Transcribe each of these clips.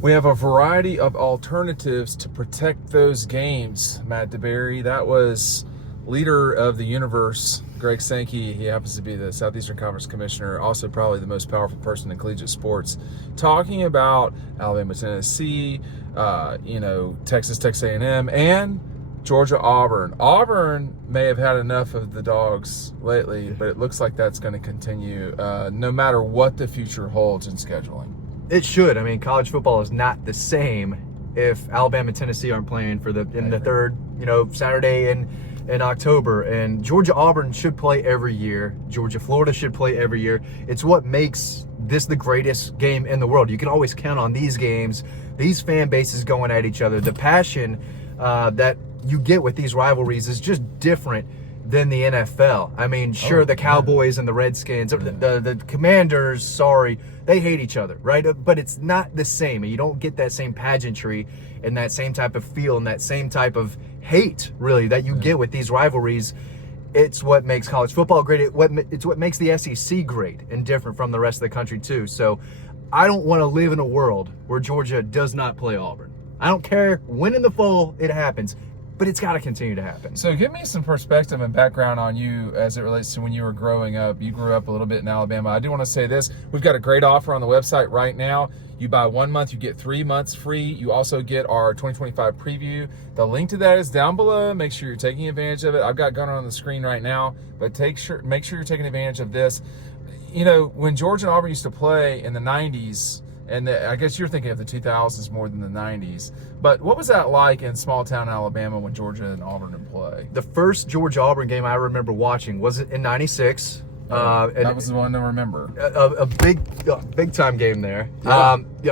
We have a variety of alternatives to protect those games, Matt DeBerry. That was leader of the universe, Greg Sankey. He happens to be the Southeastern Conference Commissioner, also probably the most powerful person in collegiate sports, talking about Alabama, Tennessee, Texas A&M, and Georgia-Auburn. Auburn may have had enough of the Dogs lately, but it looks like that's going to continue no matter what the future holds in scheduling. It should. I mean, college football is not the same if Alabama and Tennessee aren't playing in the third, Saturday in October. And Georgia-Auburn should play every year. Georgia-Florida should play every year. It's what makes this the greatest game in the world. You can always count on these games, these fan bases going at each other. The passion that you get with these rivalries is just different than the NFL. I mean, sure, the Cowboys and the Redskins, the Commanders, they hate each other, right? But it's not the same. You don't get that same pageantry and that same type of feel and that same type of hate, really, that you get with these rivalries. It's what makes college football great. It's what makes the SEC great and different from the rest of the country, too. So I don't want to live in a world where Georgia does not play Auburn. I don't care when in the fall it happens, but it's got to continue to happen. So give me some perspective and background on you as it relates to when you were growing up. You grew up a little bit in Alabama. I do want to say this. We've got a great offer on the website right now. You buy 1 month, you get 3 months free. You also get our 2025 preview. The link to that is down below. Make sure you're taking advantage of it. I've got Gunnar on the screen right now, but make sure you're taking advantage of this. When Georgia and Auburn used to play in the 90s, and I guess you're thinking of the 2000s more than the 90s. But what was that like in small town Alabama when Georgia and Auburn would play? The first Georgia-Auburn game I remember watching was in '96. That was the one to remember. A big time game there.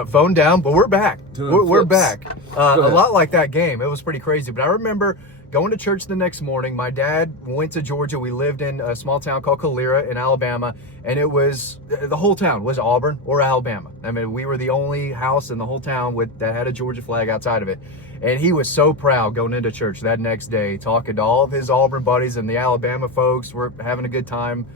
Phone down, but we're back. We're back. A lot like that game. It was pretty crazy. But I remember going to church the next morning. My dad went to Georgia. We lived in a small town called Calera in Alabama, and it was the whole town was Auburn or Alabama. I mean, we were the only house in the whole town that had a Georgia flag outside of it. And he was so proud going into church that next day, talking to all of his Auburn buddies, and the Alabama folks were having a good time.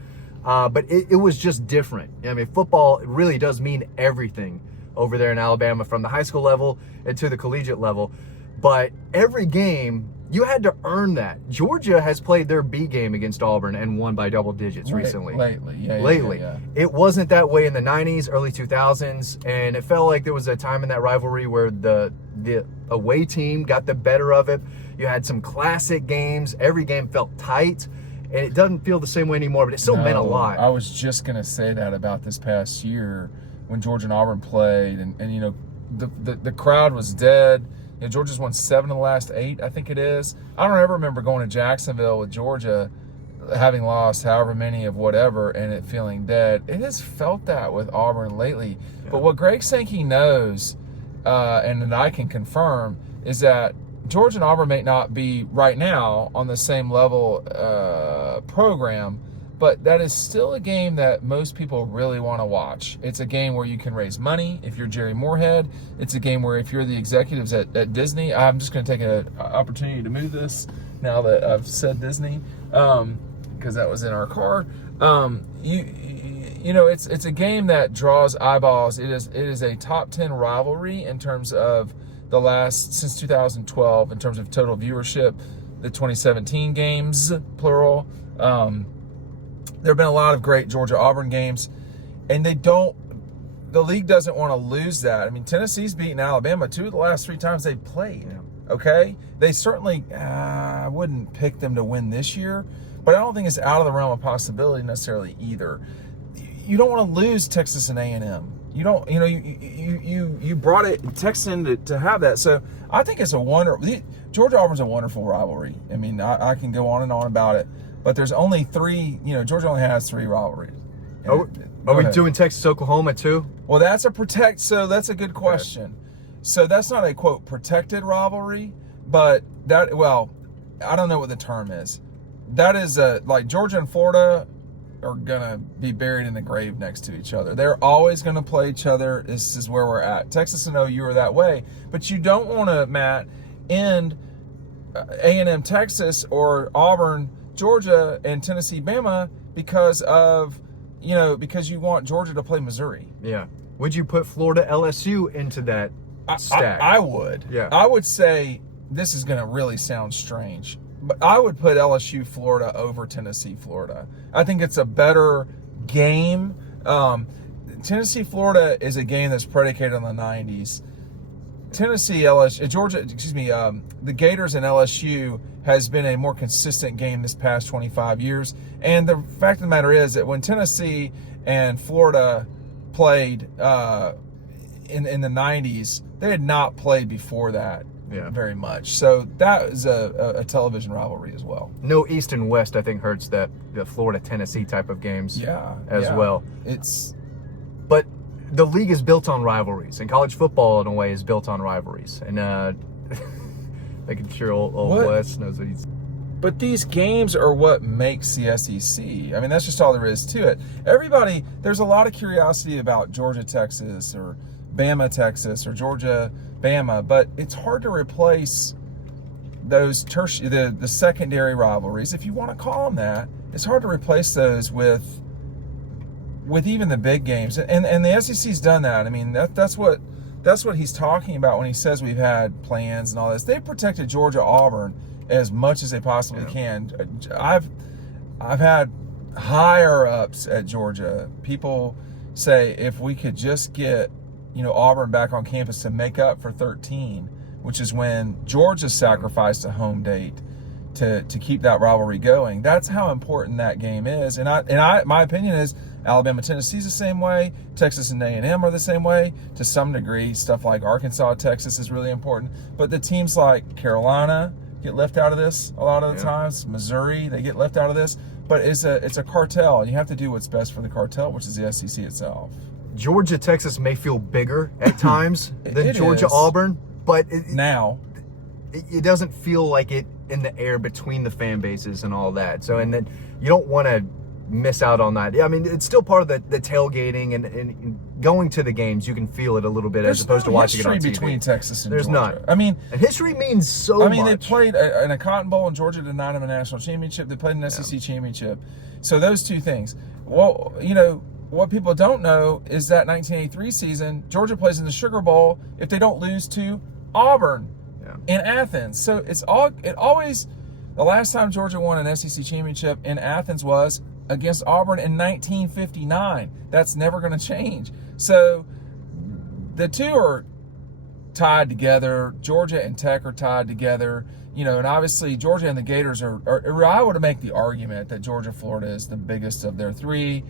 But it was just different. I mean, football really does mean everything over there in Alabama, from the high school level and to the collegiate level. But every game, you had to earn that. Georgia has played their B game against Auburn and won by double digits recently. Lately. It wasn't that way in the 90s, early 2000s, and it felt like there was a time in that rivalry where the away team got the better of it. You had some classic games. Every game felt tight, and it doesn't feel the same way anymore, but it still meant a lot. I was just going to say that about this past year when Georgia and Auburn played, and the crowd was dead. Georgia's won 7 of the last 8, I think it is. I don't ever remember going to Jacksonville with Georgia, having lost however many of whatever, and it feeling dead. It has felt that with Auburn lately. Yeah. But what Greg Sankey knows, and that I can confirm, is that Georgia and Auburn may not be right now on the same level program, but that is still a game that most people really want to watch. It's a game where you can raise money if you're Jerry Moorhead. It's a game where if you're the executives at Disney, I'm just going to take an opportunity to move this now that I've said Disney, because that was in our car. It's a game that draws eyeballs. It is a top 10 rivalry in terms of since 2012, in terms of total viewership. The 2017 games, plural. There have been a lot of great Georgia-Auburn games, and the league doesn't want to lose that. I mean, Tennessee's beaten Alabama 2 of the last 3 times they've played, okay? They certainly, I wouldn't pick them to win this year, but I don't think it's out of the realm of possibility necessarily either. You don't want to lose Texas and A&M. You don't, you brought Texas in to have that. So I think it's Georgia-Auburn's a wonderful rivalry. I mean, I can go on and on about it. But there's only 3, Georgia only has 3 rivalries. Are we doing Texas-Oklahoma too? Well, that's a good question. Okay. So that's not a, quote, protected rivalry, but I don't know what the term is. That is like Georgia and Florida are going to be buried in the grave next to each other. They're always going to play each other. This is where we're at. Texas and OU are that way. But you don't want to, Matt, end A&M Texas or Auburn Georgia and Tennessee Bama because you want Georgia to play Missouri. Yeah. Would you put Florida LSU into that stacked. I would. Yeah. I would say this is going to really sound strange, but I would put LSU Florida over Tennessee Florida. I think it's a better game. Tennessee Florida is a game that's predicated on the 90s. Tennessee LSU Georgia, the Gators and LSU has been a more consistent game this past 25 years. And the fact of the matter is that when Tennessee and Florida played in the 90s, they had not played before that very much. So that is a television rivalry as well. No East and West, I think, hurts the Florida-Tennessee type of games as well. But the league is built on rivalries, and college football, in a way, is built on rivalries. And making sure old Wes knows what he's... But these games are what makes the SEC. I mean, that's just all there is to it. There's a lot of curiosity about Georgia, Texas, or Bama, Texas, or Georgia, Bama, but it's hard to replace those the secondary rivalries, if you want to call them that. It's hard to replace those with even the big games, and the SEC's done that. I mean, that's what he's talking about when he says we've had plans and all this. They've protected Georgia-Auburn as much as they possibly can. I've had higher ups at Georgia. People say if we could just get Auburn back on campus to make up for 13, which is when Georgia sacrificed a home date to keep that rivalry going. That's how important that game is. And my opinion is Alabama, Tennessee's the same way. Texas and A&M are the same way to some degree. Stuff like Arkansas, Texas is really important. But the teams like Carolina get left out of this a lot of the times. Missouri, they get left out of this. But it's a cartel, and you have to do what's best for the cartel, which is the SEC itself. Georgia, Texas may feel bigger at times than Georgia, Auburn, but it doesn't feel like it in the air between the fan bases and all that. So, and then you don't want to miss out on that. I mean, it's still part of the tailgating and going to the games. You can feel it a little bit as opposed to watching it on TV. There's no history between Texas and There's Georgia. not. I mean, and history means so much. I mean, they played in a Cotton Bowl, and Georgia did not have a national championship. They played an SEC championship. So those two things. Well, what people don't know is that 1983 season, Georgia plays in the Sugar Bowl if they don't lose to Auburn in Athens. So the last time Georgia won an SEC championship in Athens was against Auburn in 1959. That's never going to change. So the two are tied together. Georgia and Tech are tied together. And obviously Georgia and the Gators are I would make the argument that Georgia, Florida is the biggest of their three.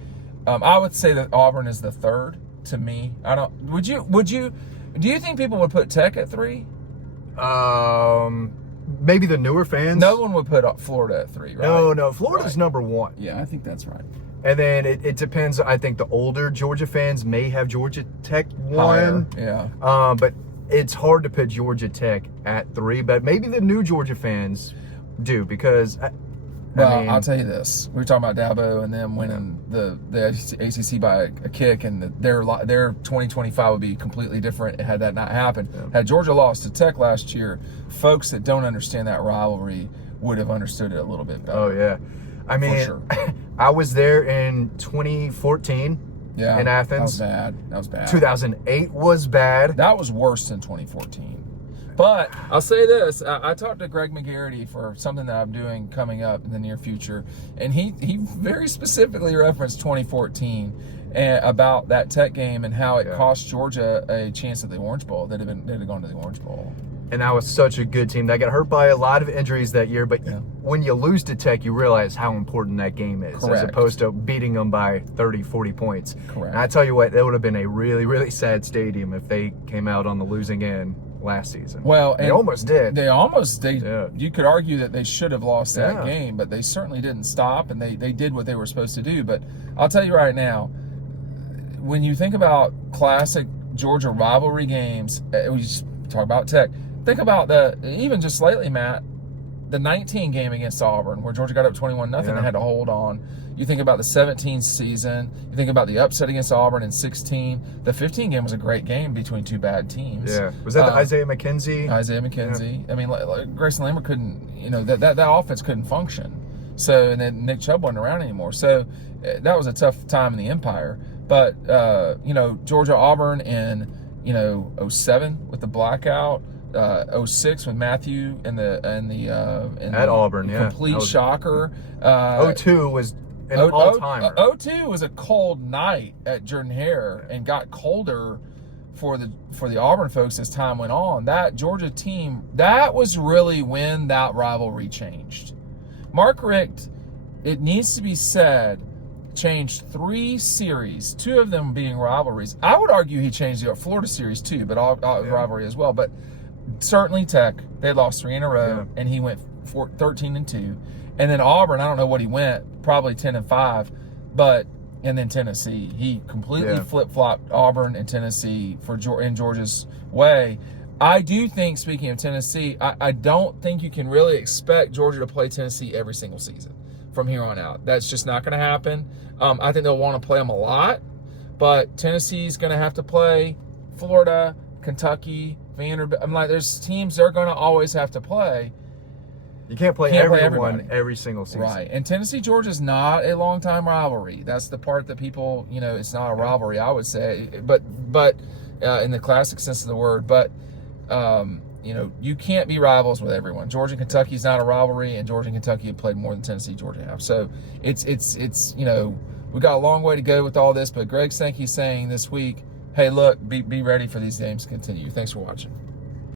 I would say that Auburn is the third to me. Do you think people would put Tech at 3? Maybe the newer fans. No one would put Florida at 3, right? No. Florida's number 1. Yeah, I think that's right. And then it depends. I think the older Georgia fans may have Georgia Tech 1. Higher, yeah. But it's hard to put Georgia Tech at 3. But maybe the new Georgia fans do, because I'll tell you this. We were talking about Dabo and them winning the ACC by a kick, and their 2025 would be completely different had that not happened. Yeah. Had Georgia lost to Tech last year, folks that don't understand that rivalry would have understood it a little bit better. Oh, yeah. I mean, for sure. I was there in 2014 in Athens. That was bad. 2008 was bad. That was worse than 2014. But I'll say this, I talked to Greg McGarity for something that I'm doing coming up in the near future, and he very specifically referenced 2014 and about that Tech game and how it cost Georgia a chance at the Orange Bowl. They'd have gone to the Orange Bowl. And that was such a good team. They got hurt by a lot of injuries that year, but when you lose to Tech, you realize how important that game is. Correct. As opposed to beating them by 30, 40 points. Correct. And I tell you what, that would have been a really, really sad stadium if they came out on the losing end last season. Well, they almost did. You could argue that they should have lost that game, but they certainly didn't stop, and they did what they were supposed to do. But I'll tell you right now, when you think about classic Georgia rivalry games, we just talk about Tech. Think about even just lately, Matt, the 19 game against Auburn, where Georgia got up 21-0 and had to hold on. You think about the 17 season. You think about the upset against Auburn in 16. The 15 game was a great game between two bad teams. Yeah. Was that the Isaiah McKenzie? Isaiah McKenzie. Yeah. I mean, like Grayson Lambert couldn't, that offense couldn't function. So, and then Nick Chubb wasn't around anymore. So that was a tough time in the Empire. But, Georgia, Auburn in 07 with the blackout, 06 with Matthew and at Auburn, yeah, complete shocker. 02 was an all-timer. 02 was a cold night at Jordan-Hare and got colder for the Auburn folks as time went on. That Georgia team, that was really when that rivalry changed. Mark Richt, it needs to be said, changed 3 series, 2 of them being rivalries. I would argue he changed the Florida series too, but rivalry as well. But certainly Tech, they lost 3 in a row, and he went 13-2. And then Auburn, I don't know what he went, probably 10-5, and then Tennessee, he completely flip-flopped Auburn and Tennessee in Georgia's way. I do think, speaking of Tennessee, I don't think you can really expect Georgia to play Tennessee every single season from here on out. That's just not going to happen. I think they'll want to play them a lot, but Tennessee's going to have to play Florida, Kentucky, Vanderbilt. there's teams they're going to always have to play. You can't play everyone every single season. Right. And Tennessee-Georgia's not a long-time rivalry. That's the part that people, it's not a rivalry, I would say, but in the classic sense of the word. But, you can't be rivals with everyone. Georgia and Kentucky's not a rivalry, and Georgia and Kentucky have played more than Tennessee, Georgia have. So it's we got a long way to go with all this, but Greg Sankey's saying this week, hey, look, be ready for these games to continue. Thanks for watching.